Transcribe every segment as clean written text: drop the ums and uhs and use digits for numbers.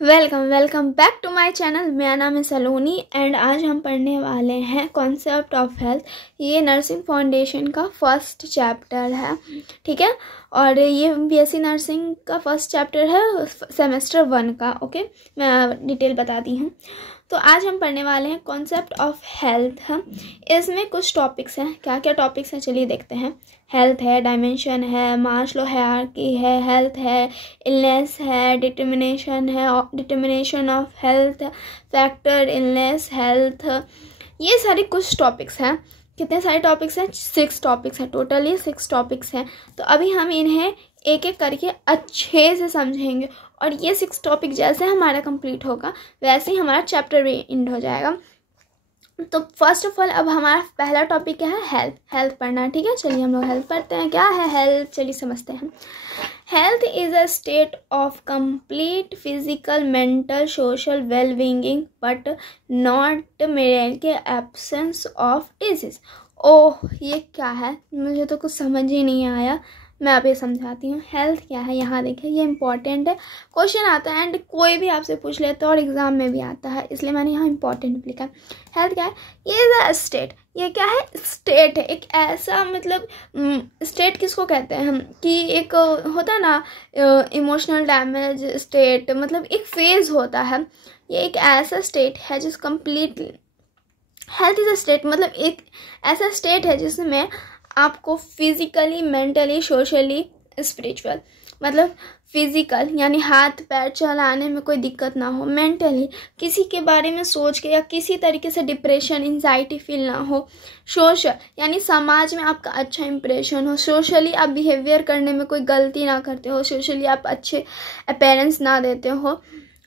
Welcome back to my channel. मेरा नाम है सलोनी एंड आज हम पढ़ने वाले हैं कॉन्सेप्ट ऑफ हेल्थ। ये नर्सिंग फाउंडेशन का फर्स्ट चैप्टर है, ठीक है। और ये बीएससी नर्सिंग का फर्स्ट चैप्टर है सेमेस्टर 1 का। ओके, मैं डिटेल बताती हूँ। तो आज हम पढ़ने वाले हैं कॉन्सेप्ट ऑफ हेल्थ है। इसमें कुछ टॉपिक्स हैं। क्या क्या टॉपिक्स हैं चलिए देखते हैं। हेल्थ है, डायमेंशन है, मास्लो हायरार्की है, हेल्थ है, इलनेस है, डिटर्मिनेशन है, determination of health, factor, illness, health. ये सारे कुछ टॉपिक्स हैं। कितने सारे टॉपिक्स हैं? 6 टॉपिक्स हैं, टोटली 6 टॉपिक्स हैं। तो अभी हम इन्हें एक एक करके अच्छे से समझेंगे और ये 6 टॉपिक जैसे हमारा कंप्लीट होगा वैसे ही हमारा चैप्टर भी एंड हो जाएगा। तो फर्स्ट ऑफ ऑल अब हमारा पहला टॉपिक क्या है? हेल्थ। हेल्थ पढ़ना, ठीक है। चलिए हम लोग हेल्थ पढ़ते हैं। क्या है हेल्थ? चलिए समझते हैं। Health is a state of complete physical, mental, social wellbeing but not merely absence of disease. ओह, ये क्या है? मुझे तो कुछ समझ ही नहीं आया। मैं अभी समझाती हूँ। हेल्थ क्या है? यहाँ देखिए, ये इंपॉर्टेंट है, क्वेश्चन आता है एंड कोई भी आपसे पूछ लेता है और एग्जाम में भी आता है, इसलिए मैंने यहाँ इंपॉर्टेंट लिखा। हेल्थ क्या है? ये इज अ स्टेट। ये क्या है? स्टेट है। एक ऐसा, मतलब स्टेट किसको कहते हैं हम, कि एक होता है ना इमोशनल डैमेज स्टेट, मतलब एक फेज होता है। ये एक ऐसा स्टेट है जिस completely health is a state, मतलब एक ऐसा स्टेट है जिसमें आपको फिजिकली, मेंटली, सोशली, स्पिरिचुअल, मतलब फिजिकल यानी हाथ पैर चलाने में कोई दिक्कत ना हो, मेंटली किसी के बारे में सोच के या किसी तरीके से डिप्रेशन, एंजाइटी फील ना हो, सोशल यानी समाज में आपका अच्छा इंप्रेशन हो, सोशली आप बिहेवियर करने में कोई गलती ना करते हो, सोशली आप अच्छे अपीयरेंस ना देते हो,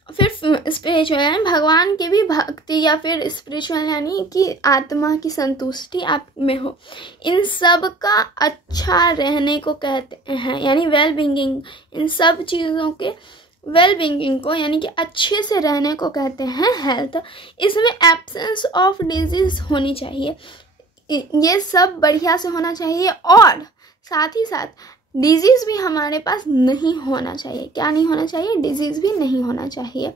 फिर स्पिरिचुअल यानी भगवान की भी भक्ति या फिर स्पिरिचुअल यानी कि आत्मा की संतुष्टि आप में हो, इन सब का अच्छा रहने को कहते हैं, यानी वेल बीइंगिंग। इन सब चीज़ों के वेल बीइंगिंग को यानी कि अच्छे से रहने को कहते हैं हेल्थ। इसमें एब्सेंस ऑफ डिजीज होनी चाहिए, ये सब बढ़िया से होना चाहिए और साथ ही साथ डिजीज़ भी हमारे पास नहीं होना चाहिए। क्या नहीं होना चाहिए? डिजीज़ भी नहीं होना चाहिए।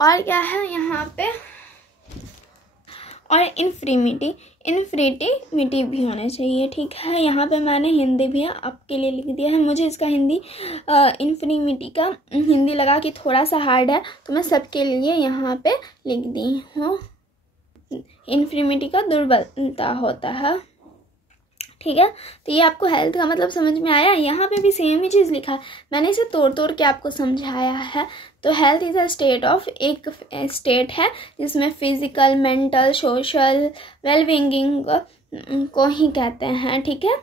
और क्या है यहाँ पे? और इन्फिनिटी भी होना चाहिए, ठीक है। यहाँ पे मैंने हिंदी भी आपके लिए लिख दिया है। मुझे इसका हिंदी इन्फिनिटी का हिंदी लगा कि थोड़ा सा हार्ड है, तो मैं सबके लिए यहाँ पे लिख दी हूँ। इन्फिनिटी का दुर्बलता होता है, ठीक है। तो ये आपको हेल्थ का मतलब समझ में आया। यहाँ पे भी सेम ही चीज़ लिखा है, मैंने इसे तोड़ के आपको समझाया है। तो health is a state of, एक स्टेट है जिसमें फिजिकल, मेंटल, सोशल वेलबींगिंग को ही कहते हैं, ठीक है।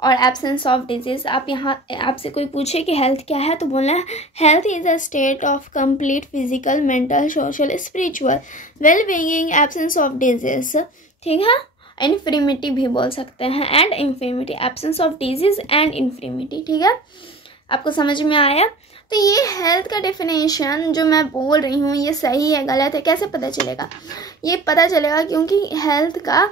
और एब्सेंस ऑफ डिजीज। आप यहाँ आपसे कोई पूछे कि हेल्थ क्या है तो बोलना है health is a state of complete physical, mental, social, spiritual wellbeing, absence of disease, ठीक है। इन्फिनिटी भी बोल सकते हैं, and infinity, absence of disease and infinity, ठीक है। आपको समझ में आया? तो ये हेल्थ का डेफिनेशन जो मैं बोल रही हूँ ये सही है गलत है कैसे पता चलेगा? ये पता चलेगा क्योंकि हेल्थ का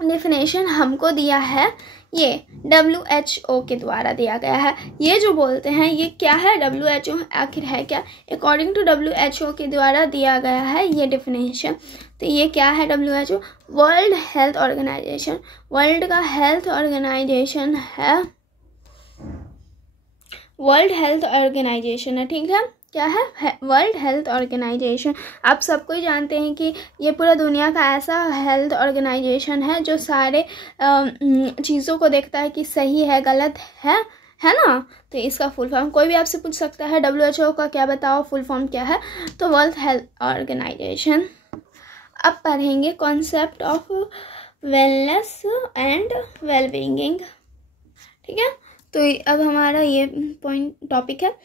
डेफिनेशन हमको दिया है, ये WHO के द्वारा दिया गया है। ये जो बोलते हैं ये क्या है? WHO आखिर है क्या? अकॉर्डिंग टू WHO के द्वारा दिया गया है ये डेफिनेशन। तो ये क्या है? WHO world health organisation, world का हेल्थ ऑर्गेनाइजेशन है, वर्ल्ड हेल्थ ऑर्गेनाइजेशन है, ठीक है। क्या है? World health organisation. आप सबको ही जानते हैं कि ये पूरा दुनिया का ऐसा हेल्थ ऑर्गेनाइजेशन है जो सारे चीज़ों को देखता है कि सही है गलत है ना। तो इसका फुल फॉर्म कोई भी आपसे पूछ सकता है WHO का क्या बताओ, फुल फॉर्म क्या है? तो वर्ल्ड हेल्थ ऑर्गेनाइजेशन। अब पढ़ेंगे concept of wellness and wellbeing, ठीक है। तो अब हमारा ये पॉइंट टॉपिक है।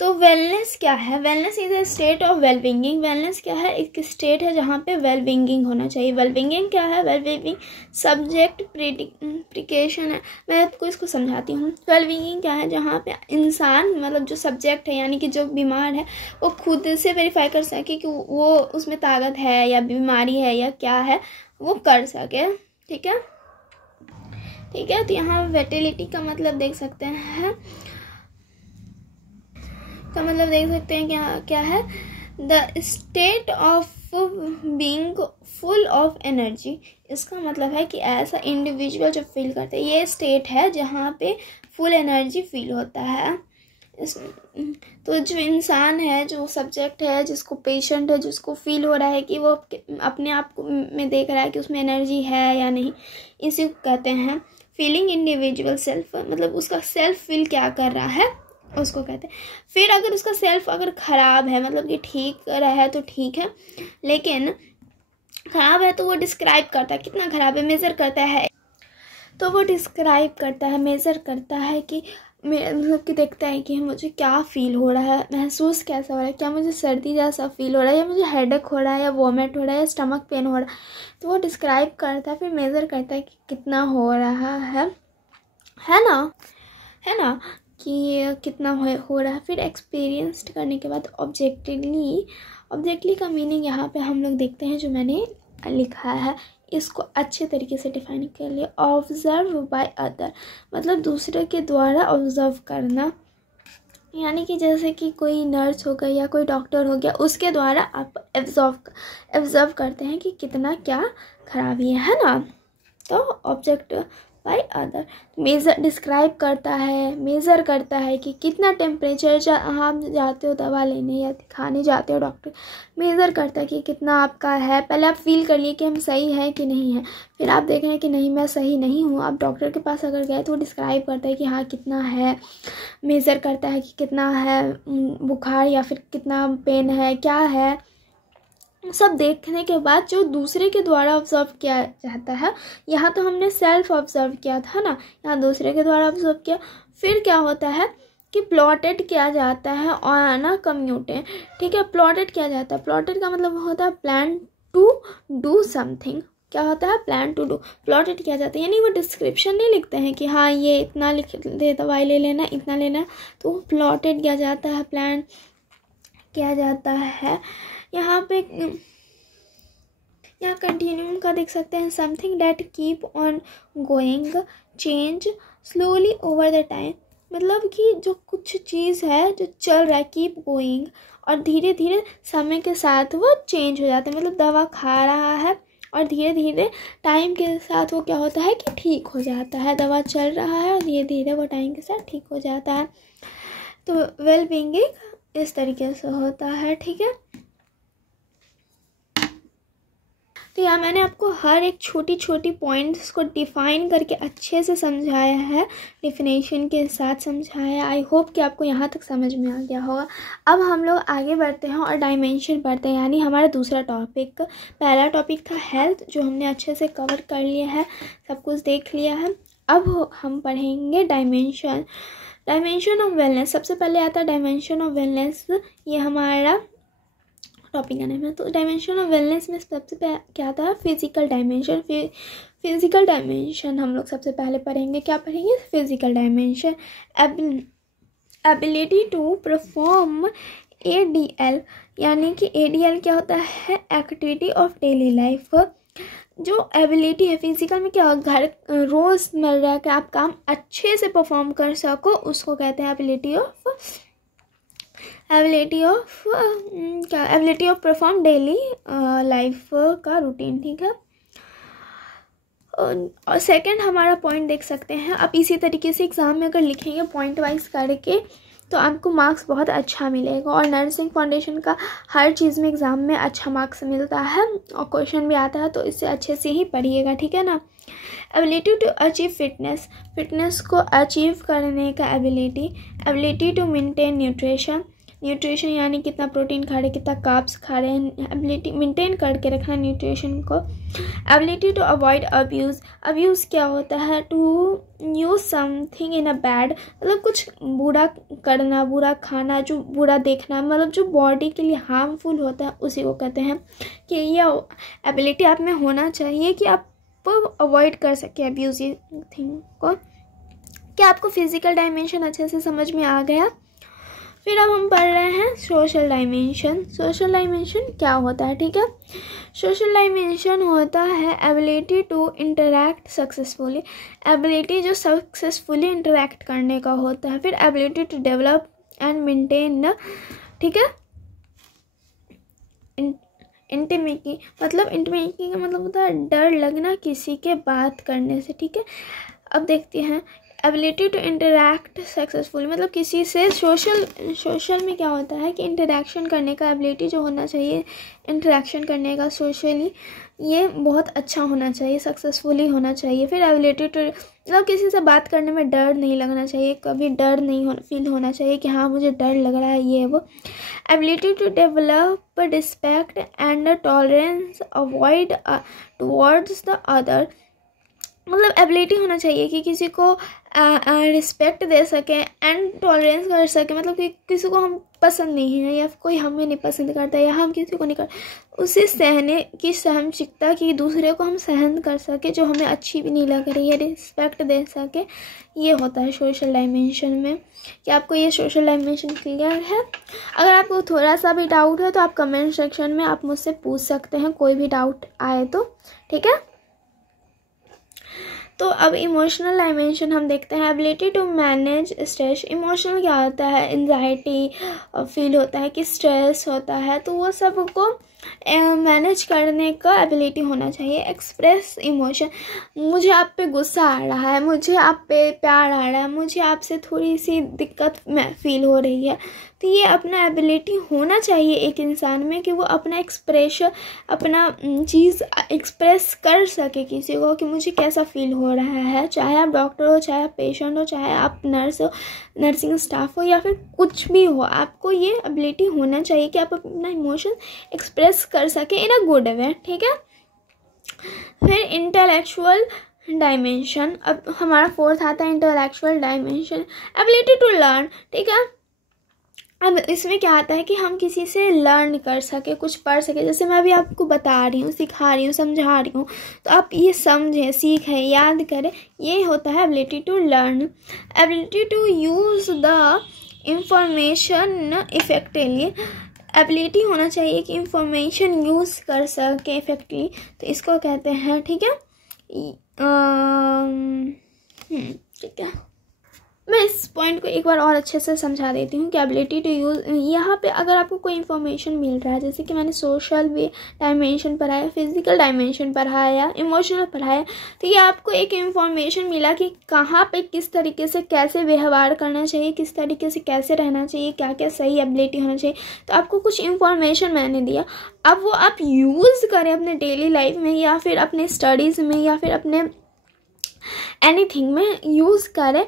तो वेलनेस क्या है? Wellness is a state of wellbeing. Wellness क्या है? एक स्टेट है जहाँ पे वेलबींगिंग होना चाहिए। वेलबींगिंग क्या है? वेलबींगिंग सब्जेक्ट प्रिडिकेशन है। मैं आपको इसको समझाती हूँ। वेलबींगिंग क्या है? जहाँ पे इंसान, मतलब जो सब्जेक्ट है यानी कि जो बीमार है, वो खुद से वेरीफाई कर सके कि वो उसमें ताकत है या बीमारी है या क्या है, वो कर सके, ठीक है। ठीक है, तो यहाँ वेटिलिटी का मतलब देख सकते हैं का मतलब देख सकते हैं क्या क्या है, the state of being full of energy. इसका मतलब है कि ऐसा इंडिविजुअल जो फील करते हैं, ये स्टेट है जहाँ पे फुल एनर्जी फील होता है। तो जो इंसान है, जो सब्जेक्ट है, जिसको पेशेंट है, जिसको फील हो रहा है कि वो अपने आप में देख रहा है कि उसमें एनर्जी है या नहीं, इसी को कहते हैं फीलिंग इंडिविजुअल सेल्फ। मतलब उसका सेल्फ फील क्या कर रहा है उसको कहते हैं। फिर अगर उसका सेल्फ अगर ख़राब है, मतलब कि ठीक रहा है तो ठीक है, लेकिन ख़राब है तो वो डिस्क्राइब करता है कितना ख़राब है, मेज़र करता है। तो वो डिस्क्राइब करता है, मेज़र करता है कि मतलब कि देखता है कि मुझे क्या फ़ील हो रहा है, महसूस कैसा हो रहा है, क्या मुझे सर्दी जैसा फ़ील हो रहा है, या मुझे हेडेक हो रहा है, या वॉमिट हो रहा है, या स्टमक पेन हो रहा है। तो वो डिस्क्राइब करता है, फिर मेज़र करता है कि कितना हो रहा है ना कि कितना हो रहा है। फिर एक्सपीरियंस्ड करने के बाद ऑब्जेक्टिवली का मीनिंग यहाँ पे हम लोग देखते हैं, जो मैंने लिखा है इसको अच्छे तरीके से डिफाइन कर लिया। ऑब्जर्व बाय अदर मतलब दूसरे के द्वारा ऑब्जर्व करना, यानी कि जैसे कि कोई नर्स हो गया या कोई डॉक्टर हो गया, उसके द्वारा आप ऑब्जर्व करते हैं कि कितना क्या खराबी है ना। तो object by other measure describe करता है, मेज़र करता है कि कितना टेम्परेचर आप जाते हो दवा लेने या दिखाने जाते हो डॉक्टर, मेज़र करता है कि कितना आपका है। पहले आप फील कर लिए कि हम सही है कि नहीं है, फिर आप देख रहे हैं कि नहीं मैं सही नहीं हूँ, आप डॉक्टर के पास अगर गए तो वो डिस्क्राइब करता है कि हाँ कितना है, मेज़र करता है कि कितना है बुखार या फिर कितना पेन है, क्या है। सब देखने के बाद जो दूसरे के द्वारा ऑब्जर्व किया जाता है, यहाँ तो हमने सेल्फ ऑब्जर्व किया था ना, यहाँ दूसरे के द्वारा ऑब्जर्व किया। फिर क्या होता है कि प्लॉटेड किया जाता है और ना कम्यूटेड, ठीक है। प्लॉटेड किया जाता है, प्लॉटेड का मतलब होता है प्लान टू डू समथिंग। क्या होता है प्लान टू डू, प्लॉटेड किया जाता है, यानी वो डिस्क्रिप्शन नहीं लिखते हैं कि हाँ ये इतना लिख दे, दवाई ले लेना, इतना लेना, तो प्लॉटेड किया जाता है, प्लान किया जाता है। यहाँ कंटिन्यूम का देख सकते हैं, something that keep on going change slowly over the time. मतलब कि जो कुछ चीज़ है जो चल रहा है, कीप गोइंग, और धीरे धीरे समय के साथ वो चेंज हो जाता है। मतलब दवा खा रहा है और धीरे धीरे टाइम के साथ वो क्या होता है कि ठीक हो जाता है। दवा चल रहा है और धीरे धीरे वो टाइम के साथ ठीक हो जाता है। तो वेल बीइंग इस तरीके से होता है, ठीक है। तो यहाँ मैंने आपको हर एक छोटी छोटी पॉइंट्स को डिफाइन करके अच्छे से समझाया है, डेफिनेशन के साथ समझाया। आई होप कि आपको यहाँ तक समझ में आ गया होगा। अब हम लोग आगे बढ़ते हैं और डायमेंशन पढ़ते हैं, यानी हमारा दूसरा टॉपिक। पहला टॉपिक था हेल्थ, जो हमने अच्छे से कवर कर लिया है, सब कुछ देख लिया है। अब हम पढ़ेंगे डायमेंशन ऑफ वेलनेस। सबसे पहले आता है डायमेंशन ऑफ वेलनेस, ये हमारा टॉपिक का नेम है। तो डायमेंशन ऑफ वेलनेस में सबसे क्या आता है फिजिकल डायमेंशन। फिजिकल डायमेंशन हम लोग सबसे पहले पढ़ेंगे। क्या पढ़ेंगे? Physical dimension. Ability to perform ADL, यानी कि ADL क्या होता है? Activity of daily life. जो एबिलिटी है फिजिकल में, क्या घर रोज़मर्रा का आप काम अच्छे से परफॉर्म कर सको, उसको कहते हैं ability of perform daily life का रूटीन, ठीक है। और सेकंड हमारा पॉइंट देख सकते हैं। आप इसी तरीके से एग्ज़ाम में अगर लिखेंगे पॉइंट वाइज करके तो आपको मार्क्स बहुत अच्छा मिलेगा। और नर्सिंग फाउंडेशन का हर चीज़ में एग्ज़ाम में अच्छा मार्क्स मिलता है और क्वेश्चन भी आता है, तो इससे अच्छे से ही पढ़िएगा, ठीक है ना। एबिलिटी टू अचीव फिटनेस को अचीव करने का एबिलिटी टू मेंटेन न्यूट्रिशन यानी कितना प्रोटीन खा रहे, कितना कार्ब्स खा रहे हैं, एबिलिटी मेंटेन करके रखना न्यूट्रिशन को। एबिलिटी टू अवॉइड अब्यूज़ क्या होता है? To use something in a bad, मतलब कुछ बुरा करना, बुरा खाना, जो बुरा देखना, मतलब जो बॉडी के लिए हार्मफुल होता है, उसी को कहते हैं कि यह एबिलिटी आप में होना चाहिए कि आप अवॉइड कर सके अब्यूजिव थिंग को। क्या आपको फिजिकल डायमेंशन अच्छे से समझ में आ गया? फिर अब हम पढ़ रहे हैं सोशल डायमेंशन क्या होता है, ठीक है। सोशल डायमेंशन होता है ability to interact successfully, ability जो सक्सेसफुली इंटरैक्ट करने का होता है। फिर ability to develop and maintain, ठीक है। इंटीमेसी मतलब इंटीमेसी का मतलब होता है डर लगना किसी के बात करने से, ठीक है। अब देखते हैं एबिलिटी टू इंटरैक्ट सक्सेसफुल, मतलब किसी से सोशल में क्या होता है कि इंटरेक्शन करने का एबिलिटी जो होना चाहिए, इंटरेक्शन करने का सोशली, ये बहुत अच्छा होना चाहिए, सक्सेसफुली होना चाहिए। फिर एबिलिटी टू मतलब किसी से बात करने में डर नहीं लगना चाहिए, कभी डर नहीं फील होना चाहिए कि हाँ मुझे डर लग रहा है ये वो। Ability to develop respect and tolerance avoid towards the other, मतलब एबिलिटी होना चाहिए कि किसी को रिस्पेक्ट दे सके एंड टॉलरेंस कर सके, मतलब कि किसी को हम पसंद नहीं है या कोई हमें नहीं पसंद करता या हम किसी को नहीं करते, उसे सहने की सहनशीलता कि दूसरे को हम सहन कर सके जो हमें अच्छी भी नहीं लग रही है, रिस्पेक्ट दे सके, ये होता है सोशल डायमेंशन में। क्या आपको ये सोशल डायमेंशन क्लियर है? अगर आपको थोड़ा सा भी डाउट है तो आप कमेंट सेक्शन में आप मुझसे पूछ सकते हैं, कोई भी डाउट आए तो, ठीक है। तो अब इमोशनल डायमेंशन हम देखते हैं। Ability to manage stress, emotional क्या होता है, एंजाइटी फील होता है कि स्ट्रेस होता है, तो वो सब को मैनेज करने का एबिलिटी होना चाहिए। एक्सप्रेस इमोशन, मुझे आप पे गुस्सा आ रहा है, मुझे आप पे प्यार आ रहा है, मुझे आपसे थोड़ी सी दिक्कत फील हो रही है, तो ये अपना एबिलिटी होना चाहिए एक इंसान में कि वो अपना एक्सप्रेशन, अपना चीज़ एक्सप्रेस कर सके किसी को कि मुझे कैसा फील हो रहा है। चाहे आप डॉक्टर हो, चाहे आप पेशेंट हो, चाहे आप नर्स हो, नर्सिंग स्टाफ हो, या फिर कुछ भी हो, आपको ये एबिलिटी होना चाहिए कि आप अपना इमोशन एक्सप्रेस कर सके इन अ गुड वे, ठीक है। फिर इंटेलेक्चुअल डायमेंशन, अब हमारा फोर्थ आता है intellectual dimension, ability to learn, ठीक है। अब इसमें क्या आता है कि हम किसी से लर्न कर सके, कुछ पढ़ सके, जैसे मैं अभी आपको बता रही हूँ, सिखा रही हूँ, समझा रही हूँ, तो आप ये समझें, सीखें, याद करें, ये होता है ability to learn. Ability to use the information effectively, ability होना चाहिए कि इंफॉर्मेशन यूज़ कर सके इफेक्टिवली, तो इसको कहते हैं, ठीक है। ठीक है, मैं इस पॉइंट को एक बार और अच्छे से समझा देती हूँ कि एबिलिटी टू यूज़, यहाँ पे अगर आपको कोई इन्फॉर्मेशन मिल रहा है, जैसे कि मैंने सोशल डायमेंशन पढ़ाया, फिजिकल डायमेंशन पढ़ाया, इमोशनल पढ़ाया, तो ये आपको एक इन्फॉर्मेशन मिला कि कहाँ पे किस तरीके से कैसे व्यवहार करना चाहिए, किस तरीके से कैसे रहना चाहिए, क्या क्या सही एबिलिटी होना चाहिए, तो आपको कुछ इन्फॉर्मेशन मैंने दिया। अब वो आप यूज़ करें अपने डेली लाइफ में, या फिर अपने स्टडीज़ में, या फिर अपने एनीथिंग में यूज़ करें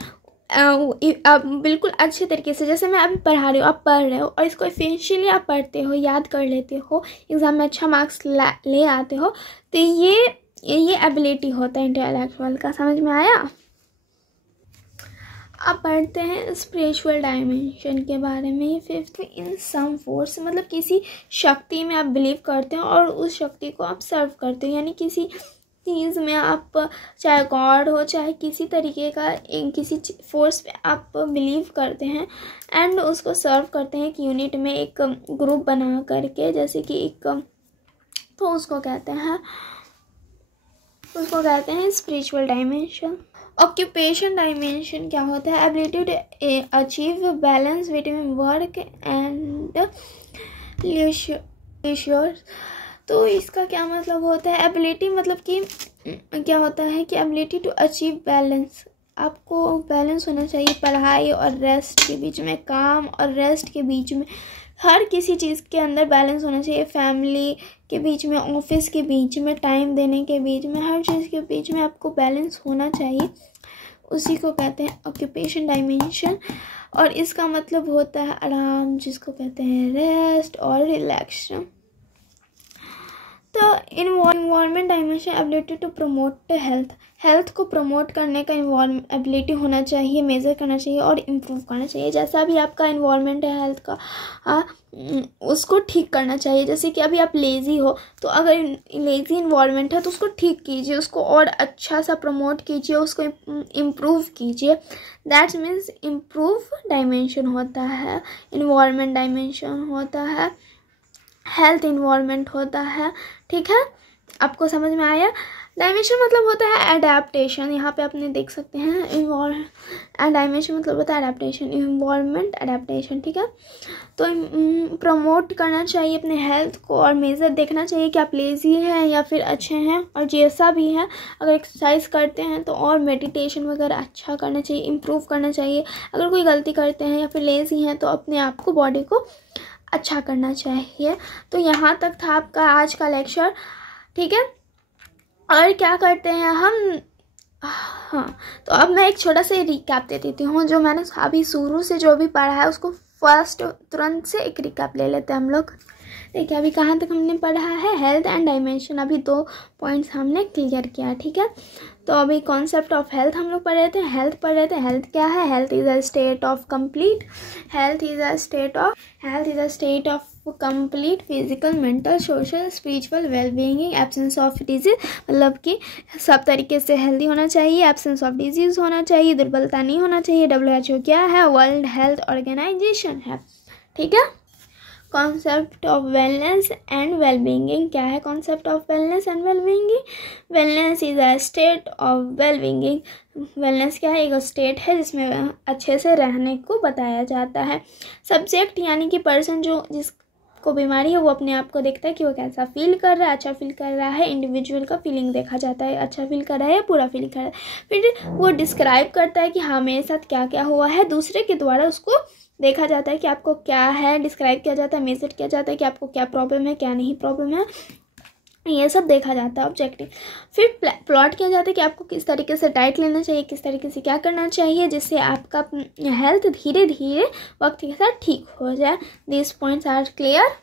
बिल्कुल अच्छे तरीके से। जैसे मैं अभी पढ़ा रही हूँ, आप पढ़ रहे हो और इसको इफिशियंटली आप पढ़ते हो, याद कर लेते हो, एग्ज़ाम में अच्छा मार्क्स ले आते हो, तो ये एबिलिटी होता है इंटेलेक्चुअल का। समझ में आया? अब पढ़ते हैं स्पिरिचुअल डायमेंशन के बारे में। ये फिफ्थ, इन सम फोर्स, मतलब किसी शक्ति में आप बिलीव करते हो और उस शक्ति को आप सर्व करते हो, यानी किसी चीज़ में आप, चाहे गॉड हो, चाहे किसी तरीके का किसी फोर्स पे आप बिलीव करते हैं एंड उसको सर्व करते हैं एक यूनिट में, एक ग्रुप बना करके, जैसे कि एक, तो उसको कहते हैं स्पिरिचुअल डायमेंशन। ऑक्यूपेशन डायमेंशन क्या होता है? Ability to achieve balance between work and leisure, तो इसका क्या मतलब होता है? एबिलिटी मतलब कि क्या होता है कि एबिलिटी टू अचीव बैलेंस, आपको बैलेंस होना चाहिए पढ़ाई और रेस्ट के बीच में, काम और रेस्ट के बीच में, हर किसी चीज़ के अंदर बैलेंस होना चाहिए, फैमिली के बीच में, ऑफिस के बीच में, टाइम देने के बीच में, हर चीज़ के बीच में आपको बैलेंस होना चाहिए, उसी को कहते हैं ऑक्यूपेशन डायमेंशन। और इसका मतलब होता है आराम, जिसको कहते हैं रेस्ट और रिलैक्सेशन। तो environment dimension, ability to promote health को प्रमोट करने का एबिलिटी होना चाहिए, मेज़र करना चाहिए और इम्प्रूव करना चाहिए। जैसा भी आपका इन्वायरमेंट है हेल्थ का, उसको ठीक करना चाहिए। जैसे कि अभी आप लेज़ी हो, तो अगर लेज़ी इन्वायरमेंट है तो उसको ठीक कीजिए, उसको और अच्छा सा प्रमोट कीजिए, उसको इम्प्रूव कीजिए। दैट मीन्स इम्प्रूव डायमेंशन होता है, इन्वायरमेंट डायमेंशन होता है, हेल्थ इन्वायरमेंट होता है। ठीक है, आपको समझ में आया? डायमेंशन मतलब होता है एडेप्टेशन, यहाँ पे अपने देख सकते हैं डायमेंशन मतलब होता है एडेप्टेशन, इन्वॉल्वमेंट एडेप्टेशन, ठीक है। तो प्रमोट करना चाहिए अपने हेल्थ को और मेजर देखना चाहिए कि आप लेज़ी हैं या फिर अच्छे हैं, और जैसा भी है अगर एक्सरसाइज करते हैं तो और मेडिटेशन वगैरह अच्छा करना चाहिए, इम्प्रूव करना चाहिए। अगर कोई गलती करते हैं या फिर लेज़ी हैं तो अपने आप को, बॉडी को अच्छा करना चाहिए। तो यहाँ तक था आपका आज का लेक्चर, ठीक है। और क्या करते हैं हम, हाँ, तो अब मैं एक छोटा सा रिकैप दे देती हूँ। जो मैंने अभी शुरू से जो भी पढ़ा है उसको फर्स्ट तुरंत से एक रिकैप ले लेते हैं हम लोग। देखिए अभी कहाँ तक हमने पढ़ा है, हेल्थ एंड डायमेंशन, अभी 2 पॉइंट्स हमने क्लियर किया, ठीक है। तो अभी कॉन्सेप्ट ऑफ हेल्थ हम लोग पढ़ रहे थे, हेल्थ पढ़ रहे थे। हेल्थ क्या है, health is a state of complete, health is a state of complete physical, mental, social, spiritual wellbeing, absence of disease, मतलब कि सब तरीके से हेल्दी होना चाहिए, एब्सेंस ऑफ डिजीज होना चाहिए, दुर्बलता नहीं होना चाहिए। WHO क्या है, वर्ल्ड हेल्थ ऑर्गेनाइजेशन है, ठीक है। Concept of wellness and wellbeing क्या है, concept of wellness and wellbeing, wellness is a state of wellbeing, wellness क्या है, एक स्टेट है जिसमें अच्छे से रहने को बताया जाता है। सब्जेक्ट यानी कि पर्सन जिसको बीमारी है वो अपने आप को देखता है कि वो कैसा फील कर रहा है, अच्छा फील कर रहा है, इंडिविजुअल का फीलिंग देखा जाता है, अच्छा फील कर रहा है या पूरा फील कर रहा है। फिर वो डिस्क्राइब करता है कि हाँ मेरे साथ क्या क्या हुआ है, दूसरे के द्वारा उसको देखा जाता है कि आपको क्या है, डिस्क्राइब किया जाता है, मेजर किया जाता है कि आपको क्या प्रॉब्लम है, क्या नहीं प्रॉब्लम है, ये सब देखा जाता है ऑब्जेक्टिव। फिर प्लॉट किया जाता है कि आपको किस तरीके से डाइट लेना चाहिए, किस तरीके से क्या करना चाहिए जिससे आपका हेल्थ धीरे धीरे वक्त के साथ ठीक हो जाए। This points are clear.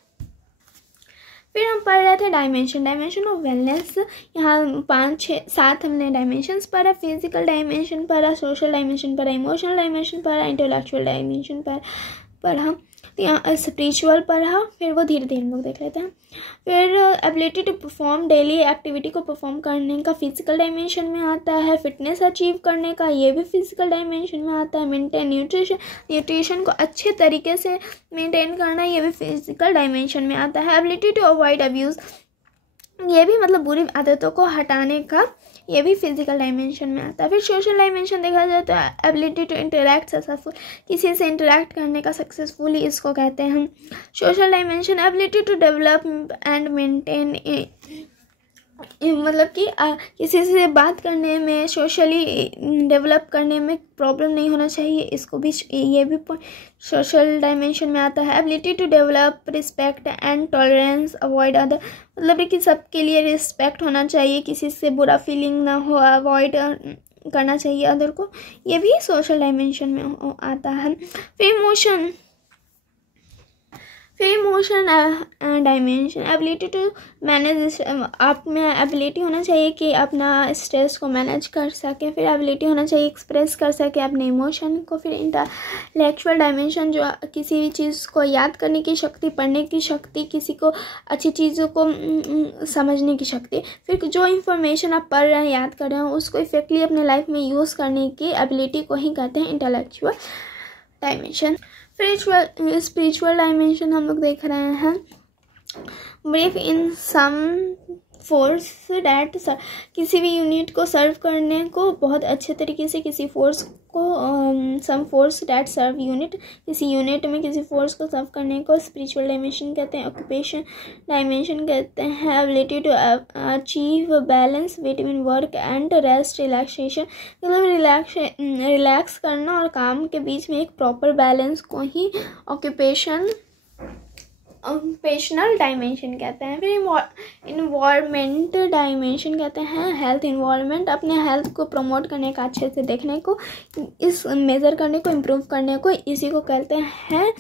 फिर हम पढ़ रहे थे डायमेंशन ऑफ वेलनेस। यहाँ 5, 6, 7 हमने डायमेंशंस पढ़ा। फिजिकल डायमेंशन पढ़ा, सोशल डायमेंशन पढ़ा, इमोशनल डायमेंशन पढ़ा, इंटेलेक्चुअल डायमेंशन पढ़ा, तो यहाँ स्पिरिचुअल पढ़ा। फिर वो धीरे धीरे हम लोग देख लेते हैं। फिर ability to perform daily activity को परफॉर्म करने का फिजिकल डायमेंशन में आता है। फिटनेस अचीव करने का ये भी फिजिकल डायमेंशन में आता है। मेंटेन न्यूट्रिशन को अच्छे तरीके से मेंटेन करना ये भी फिजिकल डायमेंशन में आता है। एबिलिटी टू अवॉइड अब्यूज़ ये भी मतलब बुरी आदतों को हटाने का ये भी फिजिकल डायमेंशन में आता है। फिर सोशल डायमेंशन देखा जाए तो एबिलिटी टू इंटरेक्ट सक्सेसफुल, किसी से इंटरेक्ट करने का सक्सेसफुली इसको कहते हैं हम social dimension. Ability to develop and maintain मतलब कि किसी से बात करने में, सोशली डेवलप करने में प्रॉब्लम नहीं होना चाहिए, इसको भी ये भी सोशल डायमेंशन में आता है। Ability to develop respect and tolerance, avoid other, मतलब कि सबके लिए रिस्पेक्ट होना चाहिए, किसी से बुरा फीलिंग ना हो, अवॉइड करना चाहिए अदर को, ये भी सोशल डायमेंशन में आता है। फिर emotion dimension, ability to manage, आप में एबिलिटी होना चाहिए कि अपना स्ट्रेस को मैनेज कर सके। फिर एबिलिटी होना चाहिए एक्सप्रेस कर सके अपने इमोशन को। फिर इंटेलेक्चुअल डायमेंशन जो किसी भी चीज़ को याद करने की शक्ति, पढ़ने की शक्ति, किसी को अच्छी चीज़ों को समझने की शक्ति। फिर जो इन्फॉर्मेशन आप पढ़ रहे हैं, याद कर रहे हैं, उसको इफेक्टली अपने लाइफ में यूज़ करने की एबिलिटी को ही कहते हैं इंटेलेक्चुअल डायमेंशन। स्पिरिचुअल डायमेंशन हम लोग देख रहे हैं। Believe in some force that, किसी भी यूनिट को सर्व करने को बहुत अच्छे तरीके से, किसी फोर्स को some force that serve unit, किसी यूनिट में किसी फोर्स को सर्व करने को स्पिरिचुअल डायमेंशन कहते हैं। ऑक्यूपेशन डायमेंशन कहते हैं ability to achieve balance between work and rest, relaxation, मतलब रिलैक्स करना और काम के बीच में एक प्रॉपर बैलेंस को ही ऑक्यूपेशनल डायमेंशन कहते हैं। फिर इन्वायरमेंट डायमेंशन कहते हैं हेल्थ इन्वायरमेंट, अपने हेल्थ को प्रमोट करने का, अच्छे से देखने को, इस मेज़र करने को, इम्प्रूव करने को, इसी को कहते हैं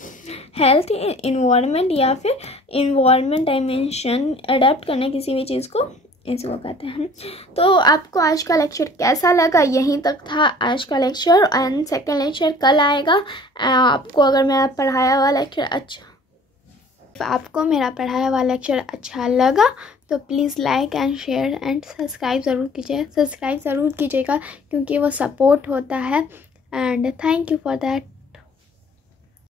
हेल्थ इन्वायरमेंट या फिर इन्वायरमेंट डायमेंशन। अडेप्ट करने किसी भी चीज़ को, इसको कहते हैं। तो आपको आज का लेक्चर कैसा लगा, यहीं तक था आज का लेक्चर, एंड सेकेंड लेक्चर कल आएगा। आपको अगर मेरा पढ़ाया हुआ लेक्चर आपको मेरा पढ़ाया हुआ लेक्चर अच्छा लगा तो please like and share and subscribe ज़रूर कीजिएगा क्योंकि वो सपोर्ट होता है। And thank you for that.